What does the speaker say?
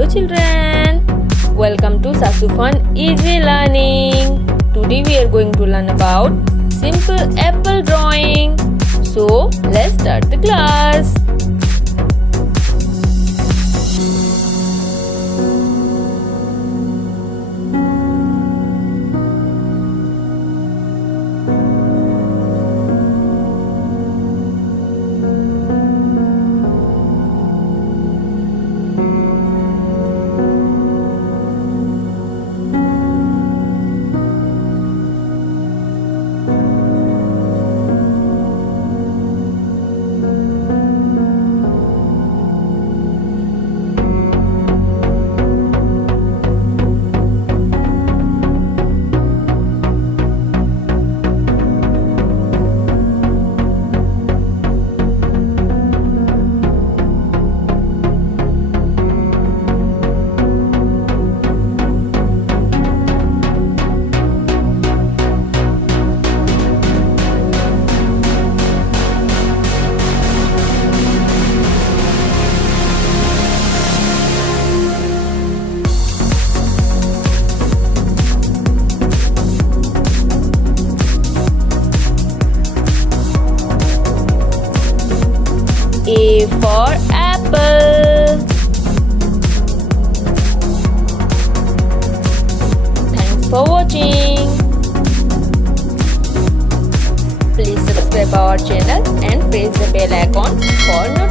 Hello children, welcome to Sasu Fun Easy Learning. Today we are going to learn about simple apple drawing. So let's start the class. A for apple. Thanks for watching. Please subscribe our channel and press the bell icon for notifications.